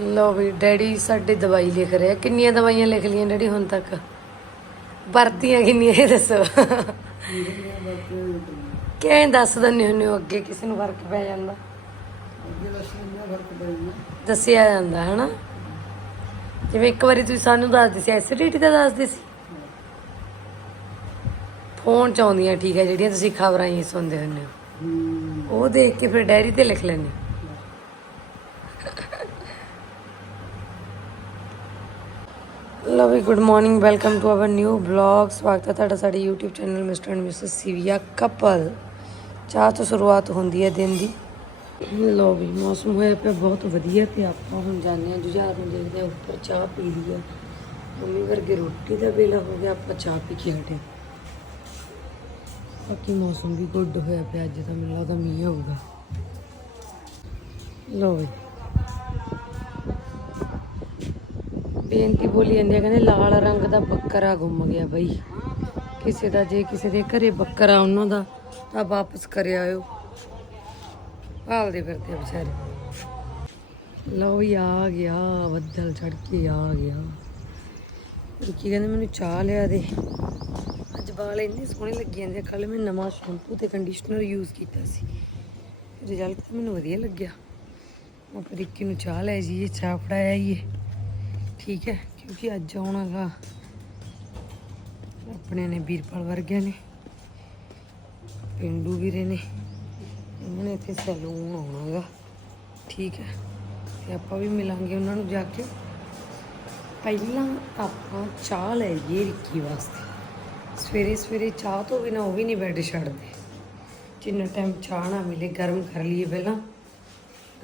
ਲੋ ਵੀ daddy ਸਾਡੇ ਦਵਾਈ ਲਿਖ ਰਿਹਾ। ਕਿੰਨੀਆਂ ਦਵਾਈਆਂ ਲਿਖ ਲਈਆਂ ਡੈਡੀ ਹੁਣ ਤੱਕ? ਵਰਤੀਆਂ ਕਿੰਨੀਆਂ ਇਹ ਦੱਸੋ? ਕਿਵੇਂ ਦੱਸ ਦਿੰਦੇ ਹੁੰਦੇ ਹੋ ਅੱਗੇ ਕਿਸੇ ਨੂੰ ਫ਼ਰਕ ਪੈ ਜਾਂਦਾ? ਦੱਸਿਆ ਜਾਂਦਾ ਹਨਾ? ਜਿਵੇਂ ਇੱਕ ਵਾਰੀ ਤੁਸੀਂ ਸਾਨੂੰ ਦੱਸਦੇ ਸੀ ਐਸਿਡਿਟੀ ਦਾ ਦੱਸਦੇ ਸੀ? ਫੋਨ ਚ ਆਉਂਦੀਆਂ ਠੀਕ ਹੈ ਜਿਹੜੀਆਂ ਤੁਸੀਂ ਖਬਰਾਂ ਹੀ ਸੁਣਦੇ ਹੁੰਦੇ ਹੋ। ਉਹ ਦੇਖ ਕੇ ਫਿਰ ਡਾਇਰੀ ਤੇ ਲਿਖ ਲੈਂਦੇ ਲੋ ਵੀ good morning welcome to our new blog ਸਵਾਗਤ ਹੈ ਤੁਹਾਡਾ ਸਾਡੇ YouTube channel mister and Mrs Sivia couple ਚਾਹ ਤੋਂ ਸ਼ੁਰੂਆਤ ਹੁੰਦੀ ਹੈ ਦਿਨ ਦੀ। ਲੋ ਵੀ, ਮੌਸਮ ਹੋਇਆ ਪਿਆ ਬਹੁਤ ਵਧੀਆ ਤੇ ਆਪਾਂ ਹੁਣ ਜਾਂਦੇ ਹਾਂ ਜੁਝਾਰ ਨੂੰ ਦੇਖਦੇ ਹਾਂ, ਉੱਪਰ ਚਾਹ ਪੀ ਲਈ ਆ ਮੰਮੀ ਵਰਗੇ ਰੋਟੀ ਦਾ ਵੇਲਾ ਹੋ ਗਿਆ, ਆਪਾਂ ਚਾਹ ਪੀ ਕੇ ਹਟੇ। ਬਾਕੀ ਮੌਸਮ ਵੀ ਗੁੱਡ ਹੋਇਆ ਪਿਆ, ਅੱਜ ਤਾਂ ਮੈਨੂੰ ਲੱਗਦਾ ਮੀਂਹ ਆਊਗਾ। ਲੋ ਵੀ। ਬੇਨਤੀ ਬੋਲੀ ਜਾਂਦੀ ਆ, ਕਹਿੰਦੇ ਲਾਲ ਰੰਗ ਦਾ ਬੱਕਰਾ ਗੁੰਮ ਗਿਆ ਬਈ। ਕਿਸੇ ਦਾ ਜੇ ਕਿਸੇ ਦੇ ਘਰੇ ਬੱਕਰਾ ਉਹਨਾਂ ਦਾ, ਤਾਂ ਵਾਪਸ ਕਰ ਆਇਓ। ਭਾਲਦੇ ਫਿਰਦੇ ਆ ਵਿਚਾਰੇ। ਲਓ ਵੀ ਆ ਗਿਆ, ਬੱਦਲ ਚੜ ਕੇ ਆ ਗਿਆ। ਕੀ ਕਹਿੰਦੇ, ਮੈਨੂੰ ਚਾਹ ਲਿਆ ਦੇ। ਅੱਜ ਵਾਲ ਇੰਨੇ ਸੋਹਣੇ ਲੱਗੇ ਜਾਂਦੇ ਕੱਲ ਮੈਂ ਨਵਾਂ ਸ਼ੈਂਪੂ ਤੇ ਕੰਡੀਸ਼ਨਰ ਯੂਜ਼ ਕੀਤਾ ਸੀ। ਰਿਜ਼ਲਟ ਤਾਂ ਮੈਨੂੰ ਵਧੀਆ ਲੱਗਿਆ। ਮੈਂ ਫਿਰ ਨੂੰ ਚਾਹ ਲੈ ਜੀ ਚਾਹ ਫੜਾਇਆ ਹੀ ਠੀਕ ਹੈ, ਕਿਉਂਕਿ ਅੱਜ ਆਉਣਾਗਾ ਆਪਣੇ ਨੇ ਵੀਰਪਾਲ ਵਰਗਿਆਂ ਨੇ, ਪਿੰਡੂ ਵੀਰੇ ਨੇ ਉਹਨਾਂ ਨੇ ਇੱਥੇ ਸੈਲੂਨ ਆਉਣਾਗਾ ਠੀਕ ਹੈ, ਤੇ ਆਪਾਂ ਵੀ ਮਿਲਾਂਗੇ ਉਹਨਾਂ ਨੂੰ ਜਾ ਕੇ। ਪਹਿਲਾਂ ਆਪਾਂ ਚਾਹ ਲੈ ਗਏ ਰਿੱਕੀ ਵਾਸਤੇ। ਸਵੇਰੇ ਸਵੇਰੇ ਚਾਹ ਤੋਂ ਬਿਨਾ ਉਹ ਵੀ ਨਹੀਂ ਬੈੱਡ ਛੱਡਦੇ। ਜਿੰਨਾ ਟਾਈਮ ਚਾਹ ਨਾ ਮਿਲੇ, ਗਰਮ ਕਰ ਲਈਏ ਪਹਿਲਾਂ।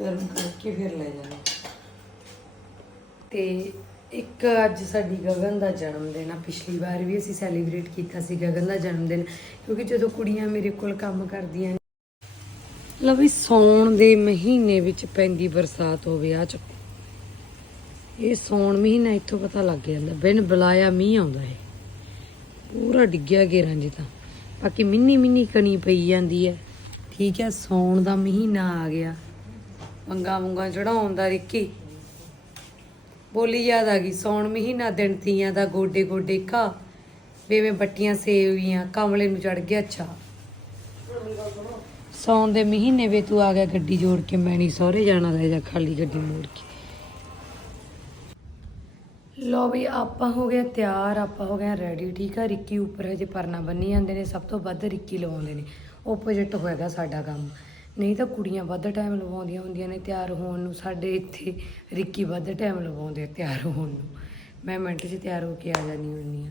ਗਰਮ ਕਰਕੇ ਫਿਰ ਲੈ ਜਾਣਾ ਤੇ ਇੱਕ ਅੱਜ ਸਾਡੀ ਗਗਨ ਦਾ ਜਨਮ ਦਿਨ ਆ। ਪਿਛਲੀ ਵਾਰ ਵੀ ਅਸੀਂ ਸੈਲੀਬ੍ਰੇਟ ਕੀਤਾ ਸੀ ਗਗਨ ਦਾ ਜਨਮ ਦਿਨ, ਕਿਉਂਕਿ ਜਦੋਂ ਕੁੜੀਆਂ ਮੇਰੇ ਕੋਲ ਕੰਮ ਕਰਦੀਆਂ ਨੇ, ਲਓ ਵੀ ਸੌਣ ਦੇ ਮਹੀਨੇ ਵਿੱਚ ਪੈਂਦੀ ਬਰਸਾਤ ਹੋਵੇ, ਆ ਚੱਕੋ। ਇਹ ਸੌਣ ਮਹੀਨਾ ਇੱਥੋਂ ਪਤਾ ਲੱਗ ਜਾਂਦਾ, ਬਿਨ ਬੁਲਾਇਆ ਮੀਂਹ ਆਉਂਦਾ ਹੈ ਪੂਰਾ ਡਿੱਗਿਆ ਗੇਰਾਂ ਜੀ ਤਾਂ। ਬਾਕੀ ਮਿੰਨੀ ਮਿੰਨੀ ਕਣੀ ਪਈ ਜਾਂਦੀ ਹੈ ਠੀਕ ਹੈ ਸੌਣ ਦਾ ਮਹੀਨਾ ਆ ਗਿਆ। ਵੰਗਾ ਵੰਗਾ ਚੜਾਉਣ ਦਾ ਰਿੱਕੀ। ਬੋਲੀ ਯਾਦ ਆ ਗਈ, ਸੌਣ ਮਹੀਨਾ ਦਿਨ ਤੀਆਂ ਦਾ ਗੋਡੇ ਗੋਡੇ ਘਾ ਵੇਵੇਂ ਬੱਟੀਆਂ ਸੇਵੀਆਂ ਕਮਲੇ ਨੂੰ ਚੜ ਗਿਆ ਅੱਛਾ। ਸੌਣ ਦੇ ਮਹੀਨੇ ਵੇ ਤੂੰ ਆ ਗਿਆ ਗੱਡੀ ਜੋੜ ਕੇ, ਮੈਂ ਨਹੀਂ ਸਹੁਰੇ ਜਾਣਾ ਲੈ ਜਾ ਖਾਲੀ ਗੱਡੀ ਮੋੜ ਕੇ। ਲੋ ਵੀ, ਆਪਾਂ ਹੋ ਗਏ ਤਿਆਰ, ਆਪਾਂ ਹੋ ਗਏ ਰੈਡੀ ਠੀਕ ਆ? ਰਿੱਕੀ ਉੱਪਰ ਹਜੇ ਪਰਨਾ ਬੰਨੀ ਜਾਂਦੇ ਨੇ, ਸਭ ਤੋਂ ਵੱਧ ਰਿੱਕੀ ਲਵਾਉਂਦੇ ਨੇ। ਓਪੋਜਿਟ ਹੋਏਗਾ ਸਾਡਾ ਕੰਮ। ਨਹੀਂ ਤਾਂ ਕੁੜੀਆਂ ਵੱਧ ਟਾਈਮ ਲਵਾਉਂਦੀਆਂ ਹੁੰਦੀਆਂ ਨੇ, ਤਿਆਰ ਹੋਣ ਨੂੰ। ਸਾਡੇ ਇੱਥੇ ਰਿੱਕੀ ਵੱਧ ਟਾਈਮ ਲਵਾਉਂਦੇ ਤਿਆਰ ਹੋਣ ਨੂੰ। ਮੈਂ ਮਿੰਟ 'ਚ ਤਿਆਰ ਹੋ ਕੇ ਆ ਜਾਣੀ ਹੁੰਦੀ ਆ।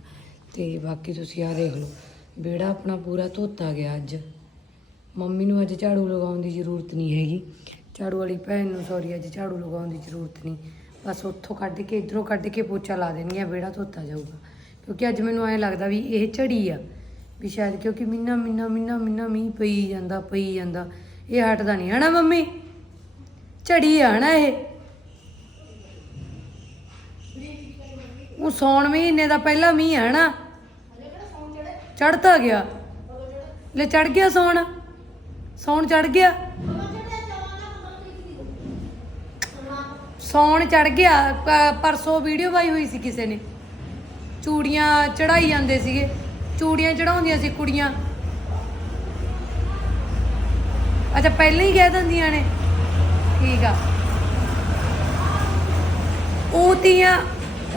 ਤੇ ਬਾਕੀ ਤੁਸੀਂ ਆ ਦੇਖ ਲਓ, ਵਿਹੜਾ ਆਪਣਾ ਪੂਰਾ ਧੋਤਾ ਗਿਆ ਅੱਜ। ਮੰਮੀ ਨੂੰ ਅੱਜ ਝਾੜੂ ਲਗਾਉਣ ਦੀ ਜ਼ਰੂਰਤ ਨਹੀਂ ਹੈਗੀ। ਝਾੜੂ ਵਾਲੀ ਭੈਣ ਨੂੰ ਸੌਰੀ ਅੱਜ ਝਾੜੂ ਲਗਾਉਣ ਦੀ ਜ਼ਰੂਰਤ ਨਹੀਂ। ਬਸ ਉੱਥੋਂ ਕੱਢ ਕੇ, ਇਧਰੋਂ ਕੱਢ ਕੇ ਪੋਚਾ ਲਾ ਦੇਣਗੇ ਵਿਹੜਾ ਧੋਤਾ ਜਾਊਗਾ। ਕਿਉਂਕਿ ਅੱਜ ਮੈਨੂੰ ਐਂ ਲੱਗਦਾ ਵੀ ਇਹ ਝੜੀ ਆ। ਵੀ ਸ਼ਾਇਦ ਕਿਉਂਕਿ ਮਿੰਨਾ ਮਿੰਨਾ ਮਿੰਨਾ ਮਿੰਨਾ ਮੀਂਹ ਪਈ ਜਾਂਦਾ ਪਈ ਜਾਂਦਾ। ਇਹ ਹਟਦਾ ਨਹੀਂ, ਹਨਾ ਮੰਮੀ? ਝੜੀ ਆ ਹਨਾ ਇਹ। ਉਹ ਸੌਣ ਮਹੀਨੇ ਦਾ ਪਹਿਲਾ ਮੀਂਹ ਹੈ ਨਾ ਚੜਤਾ ਗਿਆ। ਲੈ ਚੜ ਗਿਆ ਸੌਣ? ਸੌਣ ਚੜ ਗਿਆ? ਸੌਣ ਚੜ ਗਿਆ। ਪਰਸੋਂ ਵੀਡੀਓ ਪਾਈ ਹੋਈ ਸੀ ਕਿਸੇ ਨੇ। ਚੂੜੀਆਂ ਚੜਾਈ ਜਾਂਦੇ ਸੀਗੇ। ਚੂੜੀਆਂ ਚੜਾਉਂਦੀਆਂ ਸੀ ਕੁੜੀਆਂ। ਅੱਛਾ, ਪਹਿਲਾਂ ਹੀ ਕਹਿ ਦਿੰਦੀਆਂ ਨੇ। ਠੀਕ ਆ। ਊਤੀਆਂ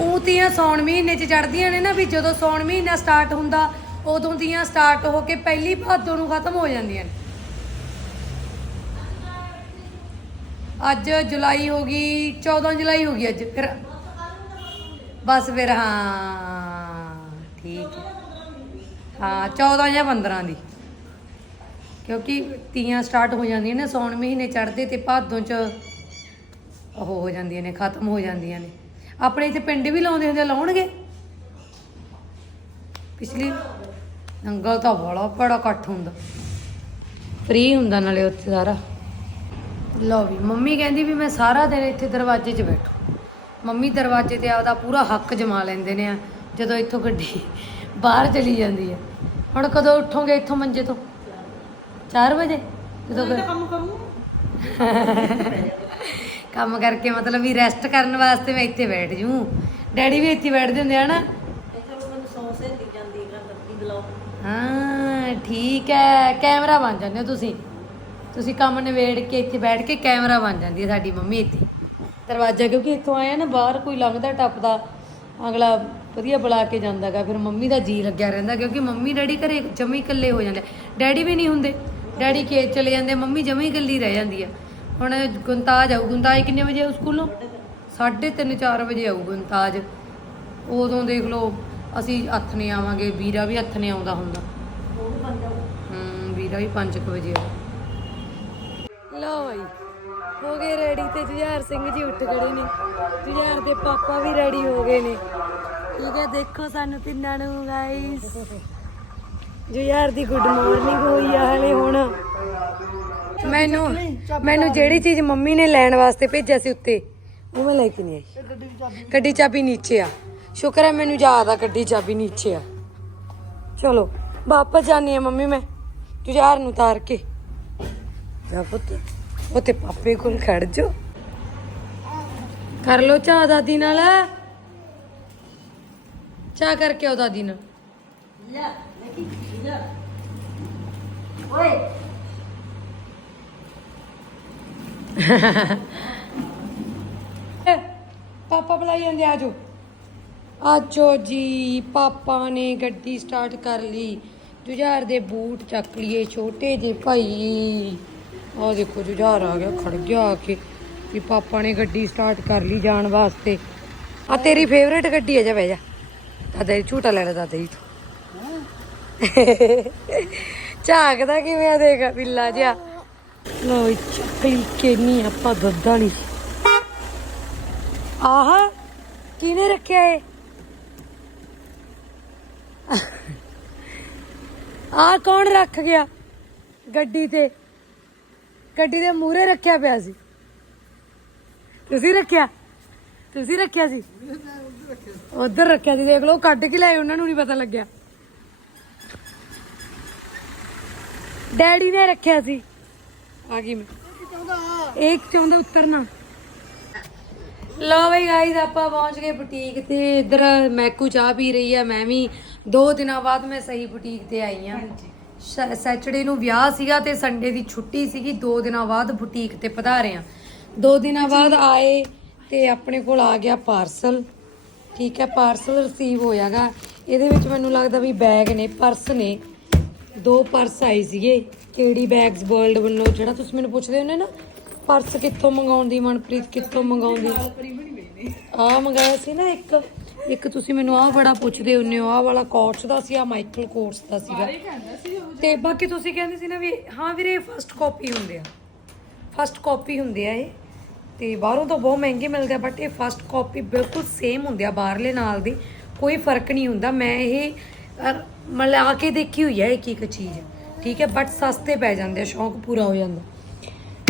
ਊਤੀਆਂ ਸੌਣ ਮਹੀਨੇ ਚ ਚੜਦੀਆਂ ਨੇ ਨਾ ਵੀ ਜਦੋਂ ਸੌਣ ਮਹੀਨਾ ਸਟਾਰਟ ਹੁੰਦਾ, ਉਦੋਂ ਦੀਆਂ ਸਟਾਰਟ ਹੋ ਕੇ ਪਹਿਲੀ ਭਾਦੋਂ ਨੂੰ ਖਤਮ ਹੋ ਜਾਂਦੀਆਂ ਨੇ। ਅੱਜ ਜੁਲਾਈ ਹੋ ਗਈ 14 ਜੁਲਾਈ ਹੋ ਗਈ ਅੱਜ, ਫਿਰ ਬਸ ਫਿਰ ਹਾਂ, ਠੀਕ ਹੈ। ਹਾਂ 14 ਜਾਂ 15 ਦੀ। ਕਿਉਂਕਿ ਤੀਆਂ ਸਟਾਰਟ ਹੋ ਜਾਂਦੀਆਂ ਨੇ ਸੌਣ ਮਹੀਨੇ ਚੜ੍ਹਦੇ ਤੇ ਭਾਦੋਂ ਚ ਉਹ ਹੋ ਜਾਂਦੀਆਂ ਨੇ, ਖਤਮ ਹੋ ਜਾਂਦੀਆਂ ਨੇ। ਆਪਣੇ ਇੱਥੇ ਪਿੰਡ ਵੀ ਲਾਉਂਦੇ ਹੁੰਦੇ ਲਾਉਣਗੇ? ਪਿਛਲੀ ਨੰਗਲ ਤਾਂ ਬੜਾ ਬੜਾ ਇਕੱਠ ਹੁੰਦਾ। ਫ੍ਰੀ ਹੁੰਦਾ ਨਾਲੇ ਉੱਥੇ ਸਾਰਾ। ਲਓ ਵੀ, ਮੰਮੀ ਕਹਿੰਦੀ ਵੀ ਮੈਂ ਸਾਰਾ ਦਿਨ ਇੱਥੇ ਦਰਵਾਜ਼ੇ 'ਚ ਬੈਠੂ। ਮੰਮੀ ਦਰਵਾਜ਼ੇ ਤੇ ਆਪਦਾ ਪੂਰਾ ਹੱਕ ਜਮਾ ਲੈਂਦੇ ਨੇ ਆ, ਜਦੋਂ ਇੱਥੋਂ ਗੱਡੀ ਬਾਹਰ ਚਲੀ ਜਾਂਦੀ ਹੈ ਹੁਣ ਕਦੋਂ ਉੱਠੋਗੇ ਇੱਥੋਂ ਮੰਜੇ ਤੋਂ? 4 ਵਜੇ? ਜਦੋਂ ਕੰਮ ਕਰੂੰ। ਕੰਮ ਕਰਕੇ ਮਤਲਬ ਵੀ ਰੈਸਟ ਕਰਨ ਵਾਸਤੇ ਮੈਂ ਇੱਥੇ ਬੈਠ ਜੂ। ਡੈਡੀ ਵੀ ਇੱਥੇ ਬੈਠਦੇ ਹੁੰਦੇ ਆ ਨਾ। ਹਾਂ ਠੀਕ ਹੈ ਕੈਮਰਾ ਬਣ ਜਾਂਦੇ ਹੋ ਤੁਸੀਂ। ਤੁਸੀਂ ਕੰਮ ਨਿਬੇੜ ਕੇ ਇੱਥੇ ਬੈਠ ਕੇ ਕੈਮਰਾ ਬਣ ਜਾਂਦੀ ਹੈ ਸਾਡੀ ਮੰਮੀ ਇੱਥੇ। ਦਰਵਾਜ਼ਾ ਕਿਉਂਕਿ ਇੱਥੋਂ ਆਇਆ ਨਾ ਬਾਹਰ ਕੋਈ ਲੰਘਦਾ ਟੱਪਦਾ ਅਗਲਾ ਵਧੀਆ ਬੁਲਾ ਕੇ ਜਾਂਦਾਗਾ। ਫਿਰ ਮੰਮੀ ਦਾ ਜੀ ਲੱਗਿਆ ਰਹਿੰਦਾ ਕਿਉਂਕਿ ਮੰਮੀ ਡੈਡੀ ਘਰੇ ਜਮੀ ਇਕੱਲੇ ਹੋ ਜਾਂਦੇ। ਡੈਡੀ ਵੀ ਨਹੀਂ ਹੁੰਦੇ। ਡੈਡੀ ਖੇਤ ਚਲੇ ਜਾਂਦੇ, ਮੰਮੀ ਜਮੀ ਇਕੱਲੀ ਰਹਿ ਜਾਂਦੀ ਆ। ਹੁਣ ਗੁੰਤਾਜ ਆਊ, ਗੁੰਤਾਜ ਕਿੰਨੇ ਵਜੇ ਆਊ ਸਕੂਲੋਂ? 3:30 4 ਵਜੇ ਆਊ ਗੁੰਤਾਜ। ਉਦੋਂ ਦੇਖ ਲਓ, ਅਸੀਂ ਹੱਥ ਨੇ ਆਵਾਂਗੇ, ਵੀਰਾ ਵੀ ਹੱਥ ਨੇ ਆਉਂਦਾ ਹੁੰਦਾ। ਹੂੰ, ਵੀਰਾ ਵੀ 5 ਵਜੇ ਆਊ। ਲਓ ਭਾਈ ਹੋ ਗਏ ਰੈਡੀ ਤੇ ਜੁਝਾਰ ਸਿੰਘ ਜੀ ਉੱਠ ਖੜੇ ਨੇ। ਜੁਝਾਰ ਦੇ ਪਾਪਾ ਵੀ ਰੈਡੀ ਹੋ ਗਏ ਨੇ। ਠੀਕ ਹੈ, ਦੇਖੋ ਸਾਨੂੰ ਤਿੰਨਾਂ ਨੂੰ ਗਾਇਸ ਜੁਝਾਰ ਦੀ ਗੁੱਡ ਮਾਰਨਿੰਗ ਹੋਈ ਆ ਮੈਨੂੰ ਮੈਨੂੰ ਜਿਹੜੀ ਚੀਜ਼ ਮੰਮੀ ਨੇ ਲੈਣ ਵਾਸਤੇ ਭੇਜਿਆ ਸੀ ਉੱਤੇ ਉਹ ਮੈਂ ਲੈ ਕੇ ਨਹੀਂ ਆਈ। ਗੱਡੀ ਚਾਬੀ ਨੀਚੇ ਆ। ਸ਼ੁਕਰ ਹੈ ਮੈਨੂੰ ਯਾਦ ਆ ਗੱਡੀ ਚਾਬੀ ਨੀਚੇ ਆ। ਚਲੋ ਵਾਪਸ ਜਾਣੀ ਆ ਮੰਮੀ ਮੈਂ। ਜੁਝਾਰ ਨੂੰ ਤਾਰ ਕੇ। ਜਾ ਪੁੱਤ ਉੱਥੇ ਪਾਪੇ ਕੋਲ ਖੜ ਜੋ ਕਰ ਲੋ ਚਾਹ ਦਾਦੀ ਨਾਲ। ਚਾਹ ਕਰਕੇ ਆਓ ਦਾਦੀ ਨਾਲ। ਓਏ ਪਾਪਾ ਬੁਲਾਈ ਜਾਂਦੇ ਆਜੋ। ਆਜੋ ਜੀ, ਪਾਪਾ ਨੇ ਗੱਡੀ ਸਟਾਰਟ ਕਰ ਲਈ। ਜੁਝਾਰ ਦੇ ਬੂਟ ਚੱਕ ਲਈਏ, ਛੋਟੇ ਜੇ ਭਾਈ। ਆ ਦੇਖੋ, ਜੁਝਾਰ ਆ ਗਿਆ, ਖੜ ਗਿਆ ਆ ਕੇ ਵੀ ਪਾਪਾ ਨੇ ਗੱਡੀ ਸਟਾਰਟ ਕਰ ਲਈ ਜਾਣ ਵਾਸਤੇ। ਆ ਤੇਰੀ ਫੇਵਰੇਟ ਗੱਡੀ ਹੈ, ਜਾ ਬਹਿ ਜਾ। ਦਾਦਾ ਜੀ ਝੂਟਾ ਲੈ ਲੈ ਦਾਦਾ ਜੀ ਝਾਕਦਾ ਕਿਵੇਂ ਆ ਦੇਖ, ਬਿੱਲਾ ਜਿਹਾ। ਲੋ ਚੱਕਲੀ ਕਿੰਨੀ ਆਪਾਂ ਦੱਦਾ ਨਹੀਂ ਆਹ ਕਿਹਨੇ ਰੱਖਿਆ ਏ ਆ ਕੌਣ ਰੱਖ ਗਿਆ ਗੱਡੀ ਤੇ ਗੱਡੀ ਦੇ ਮੂਹਰੇ ਰੱਖਿਆ ਪਿਆ ਸੀ ਤੁਸੀਂ ਰੱਖਿਆ ਤੁਸੀਂ ਰੱਖਿਆ ਸੀ ਉਧਰ ਰੱਖਿਆ ਸੀ ਦੇਖ ਲਓ ਕੱਢ ਕੇ ਲਿਆਏ ਉਹਨਾਂ ਨੂੰ ਨਹੀਂ ਪਤਾ ਲੱਗਿਆ ਡੈਡੀ ਨੇ ਰੱਖਿਆ ਸੀ ਆ ਗਈ ਮੈਂ। ਇੱਕ ਚਾਹੁੰਦਾ ਉਤਰਨਾ। ਲੋ ਬਈ ਗਾਈਜ਼ ਆਪਾਂ ਪਹੁੰਚ ਗਏ ਬੁਟੀਕ ਤੇ। ਇੱਧਰ ਮੈਕੂ ਚਾਹ ਪੀ ਰਹੀ ਆ ਮੈਂ ਵੀ। ਦੋ ਦਿਨਾਂ ਬਾਅਦ ਮੈਂ ਸਹੀ ਬੁਟੀਕ ਤੇ ਆਈ ਆ। ਸੈਚਰਡੇ ਨੂੰ ਵਿਆਹ ਸੀਗਾ ਤੇ ਸੰਡੇ ਦੀ ਛੁੱਟੀ ਸੀਗੀ। ਦੋ ਦਿਨਾਂ ਬਾਅਦ ਬੁਟੀਕ ਤੇ ਪਧਾਰੇ ਆ। ਦੋ ਦਿਨਾਂ ਬਾਅਦ ਆਏ ਤੇ ਆਪਣੇ ਕੋਲ ਆ ਗਿਆ ਪਾਰਸਲ। ਠੀਕ ਹੈ ਪਾਰਸਲ ਰਿਸੀਵ ਹੋਇਆਗਾ। ਇਹਦੇ ਵਿੱਚ ਮੈਨੂੰ ਲੱਗਦਾ ਵੀ ਬੈਗ ਨੇ ਪਰਸ ਨੇ। ਦੋ ਪਰਸ ਆਏ ਸੀਗੇ ਕਿਹੜੀ ਬੈਗਸ ਵਰਲਡ ਵੱਲੋਂ ਜਿਹੜਾ ਤੁਸੀਂ ਮੈਨੂੰ ਪੁੱਛਦੇ ਹੁੰਦੇ ਨਾ ਪਰਸ ਕਿੱਥੋਂ ਮੰਗਾਉਂਦੀ ਮਨਪ੍ਰੀਤ ਕਿੱਥੋਂ ਮੰਗਾਉਂਦੀ ਆ ਮੰਗਾਇਆ ਸੀ ਨਾ ਇੱਕ ਇੱਕ ਤੁਸੀਂ ਮੈਨੂੰ ਆਹ ਬੜਾ ਪੁੱਛਦੇ ਹੁੰਨੇ ਹੋ ਆਹ ਵਾਲਾ ਕੋਰਸ ਦਾ ਸੀ ਆ ਮਾਈਕਲ ਕੋਰਸ ਦਾ ਸੀਗਾ। ਤੇ ਬਾਕੀ ਤੁਸੀਂ ਕਹਿੰਦੇ ਸੀ ਨਾ ਵੀ ਹਾਂ ਵੀਰੇ ਫਸਟ ਕਾਪੀ ਹੁੰਦੇ ਆ। ਫਸਟ ਕਾਪੀ ਹੁੰਦੇ ਆ ਇਹ। ਤੇ ਬਾਹਰੋਂ ਤਾਂ ਬਹੁਤ ਮਹਿੰਗੇ ਮਿਲਦੇ ਆ ਬਟ ਇਹ ਫਸਟ ਕਾਪੀ ਬਿਲਕੁਲ ਸੇਮ ਹੁੰਦੇ ਆ ਬਾਹਰਲੇ ਨਾਲ ਦੇ। ਕੋਈ ਫ਼ਰਕ ਨਹੀਂ ਹੁੰਦਾ। ਮੈਂ ਇਹ ਅਰ, ਮਿਲਾ ਕੇ ਦੇਖੀ ਹੋਈ ਹੈ ਇੱਕ ਇੱਕ ਚੀਜ਼। ਠੀਕ ਹੈ ਬਟ ਸਸਤੇ ਪੈ ਜਾਂਦੇ ਆ ਸ਼ੌਂਕ ਪੂਰਾ ਹੋ ਜਾਂਦਾ।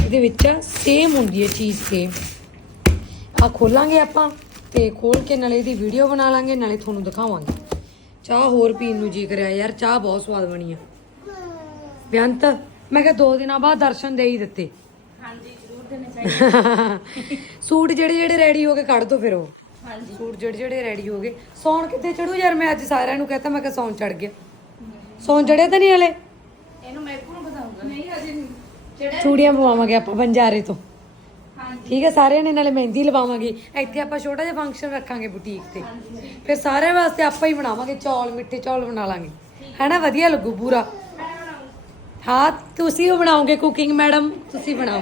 ਇਹਦੇ ਵਿੱਚ ਸੇਮ ਹੁੰਦੀ ਹੈ ਚੀਜ਼ ਸੇਮ ਆ ਖੋਲਾਂਗੇ ਆਪਾਂ ਤੇ ਖੋਲ ਕੇ ਨਾਲੇ ਇਹਦੀ ਵੀਡੀਓ ਬਣਾ ਲਾਂਗੇ ਨਾਲੇ ਤੁਹਾਨੂੰ ਦਿਖਾਵਾਂਗੇ। ਚਾਹ ਹੋਰ ਪੀਣ ਨੂੰ ਜੀ ਕਰਿਆ ਯਾਰ ਚਾਹ ਬਹੁਤ ਸਵਾਦ ਬਣੀ ਆ। ਬੇਅੰਤ ਮੈਂ ਕਿਹਾ ਦੋ ਦਿਨਾਂ ਬਾਅਦ ਦਰਸ਼ਨ ਦੇ ਹੀ ਦਿੱਤੇ। ਸੂਟ ਜਿਹੜੇ ਜਿਹੜੇ ਰੈਡੀ ਹੋ ਕੇ ਕੱਢ ਦੋ ਫਿਰ ਉਹ। ਹਾਂਜੀ। ਸੂਟ ਜਿਹੜੇ ਜਿਹੜੇ ਰੈਡੀ ਹੋ ਗਏ। ਸੌਣ ਕਿੱਥੇ ਚੜੂ ਯਾਰ? ਮੈਂ ਅੱਜ ਸਾਰਿਆਂ ਨੂੰ ਕਹਤਾ ਮੈਂ ਕਿਹਾ ਸੌਣ ਚੜ ਗਿਆ। ਸੌਣ ਚੜਿਆ ਤਾਂ ਨਹੀਂ ਹਲੇ? ਇਹਨੂੰ ਮੈਂ ਨੂੰ ਬਤਾਉਂਗਾ ਨਹੀਂ ਅਜੇ ਨਹੀਂ। ਚੂੜੀਆਂ ਪਵਾਵਾਂਗੇ ਆਪਾਂ ਬੰਜਾਰੇ ਤੋਂ। ਠੀਕ ਹੈ ਸਾਰਿਆਂ ਨੇ ਨਾਲੇ ਮਹਿੰਦੀ ਲਵਾਵਾਂਗੇ। ਇੱਥੇ ਆਪਾਂ ਛੋਟਾ ਜਿਹਾ ਫੰਕਸ਼ਨ ਰੱਖਾਂਗੇ ਬੁਟੀਕ ਤੇ। ਫਿਰ ਸਾਰਿਆਂ ਵਾਸਤੇ ਆਪਾਂ ਹੀ ਬਣਾਵਾਂਗੇ ਚੌਲ ਮਿੱਠੇ ਚੌਲ ਬਣਾ ਲਾਂਗੇ। ਹੈਨਾ ਵਧੀਆ ਲੱਗੂ ਪੂਰਾ। ਹਾਂ ਤੁਸੀਂ ਉਹ ਬਣਾਓਗੇ ਕੁਕਿੰਗ ਮੈਡਮ ਤੁਸੀਂ ਬਣਾਓ।